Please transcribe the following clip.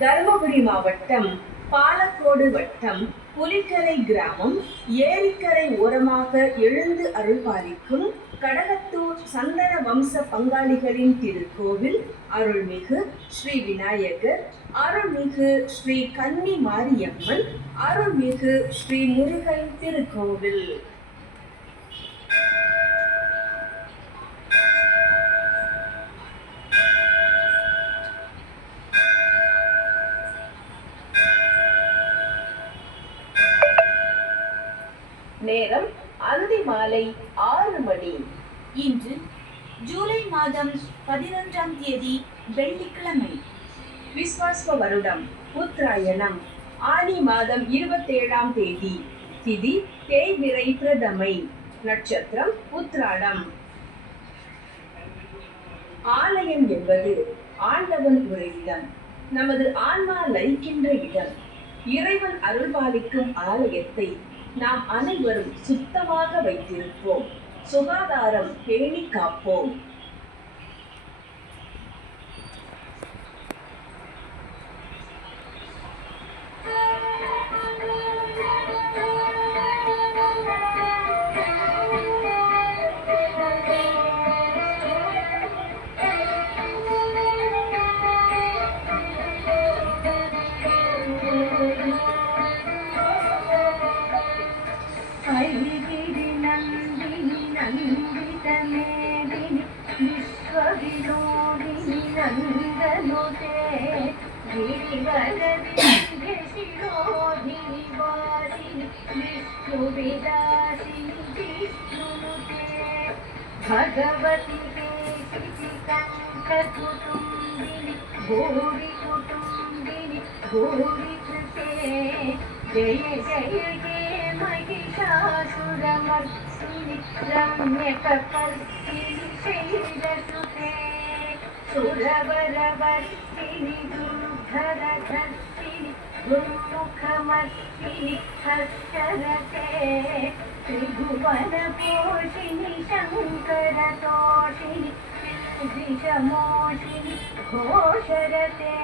தருமபுரி மாவட்டம் பாலக்கோடு வட்டம் புலிக்கரை கிராமம் ஏரிக்கரை ஓரமாக எழுந்து அருள்பாலிக்கும் கடகத்தூர் சந்தன வம்ச பங்காளிகளின் திருக்கோவில் அருள்மிகு ஸ்ரீ விநாயகர், அருள்மிகு ஸ்ரீ கன்னி மாரியம்மன், அருள்மிகு ஸ்ரீ முருகன் திருக்கோவில். நேரம் அந்தி மாலை 6 மணி. இன்று ஜூலை மாதம் 11ஆம் தேதி வெள்ளிக்கிழமை. விஸ்வாஸ்வ வருடம் உத்தராயணம் ஆனி மாதம் 27ஆம் தேதி. திதி தேய்பிறை பிரதமை. நட்சத்திரம் உத்திராடம். ஆலயம் என்பது ஆண்டவன் உறைவிடம், நமது ஆன்மா லயிக்கின்ற இடம். இறைவன் அருள்பாலிக்கும் ஆலயத்தை நாம் அனைவரும் சுத்தமாக வைத்திருப்போம். சுகாதாரம் பேணி காப்போம். विश्वविनोदिनि नन्दनुते गिरिवरविन्ध्य शिरोधिनि वासिनि विष्णुविलासिनि विष्णुनुते भगवति केशिति कङ्ककुटुम्बिनि भूरिकुटुम्बिनि भूरिकृते जय जय हे महिषासुरमर्दिनि रम्यकपर्दिनि शैलसुते सुरवरवर्तिनि दुर्धरधर्तिनि दुर्मुखमर्दिनि हर्षरते त्रिभुवनपोषिनि शङ्करतोषिनि निर्दिशमोषिनि घोषरते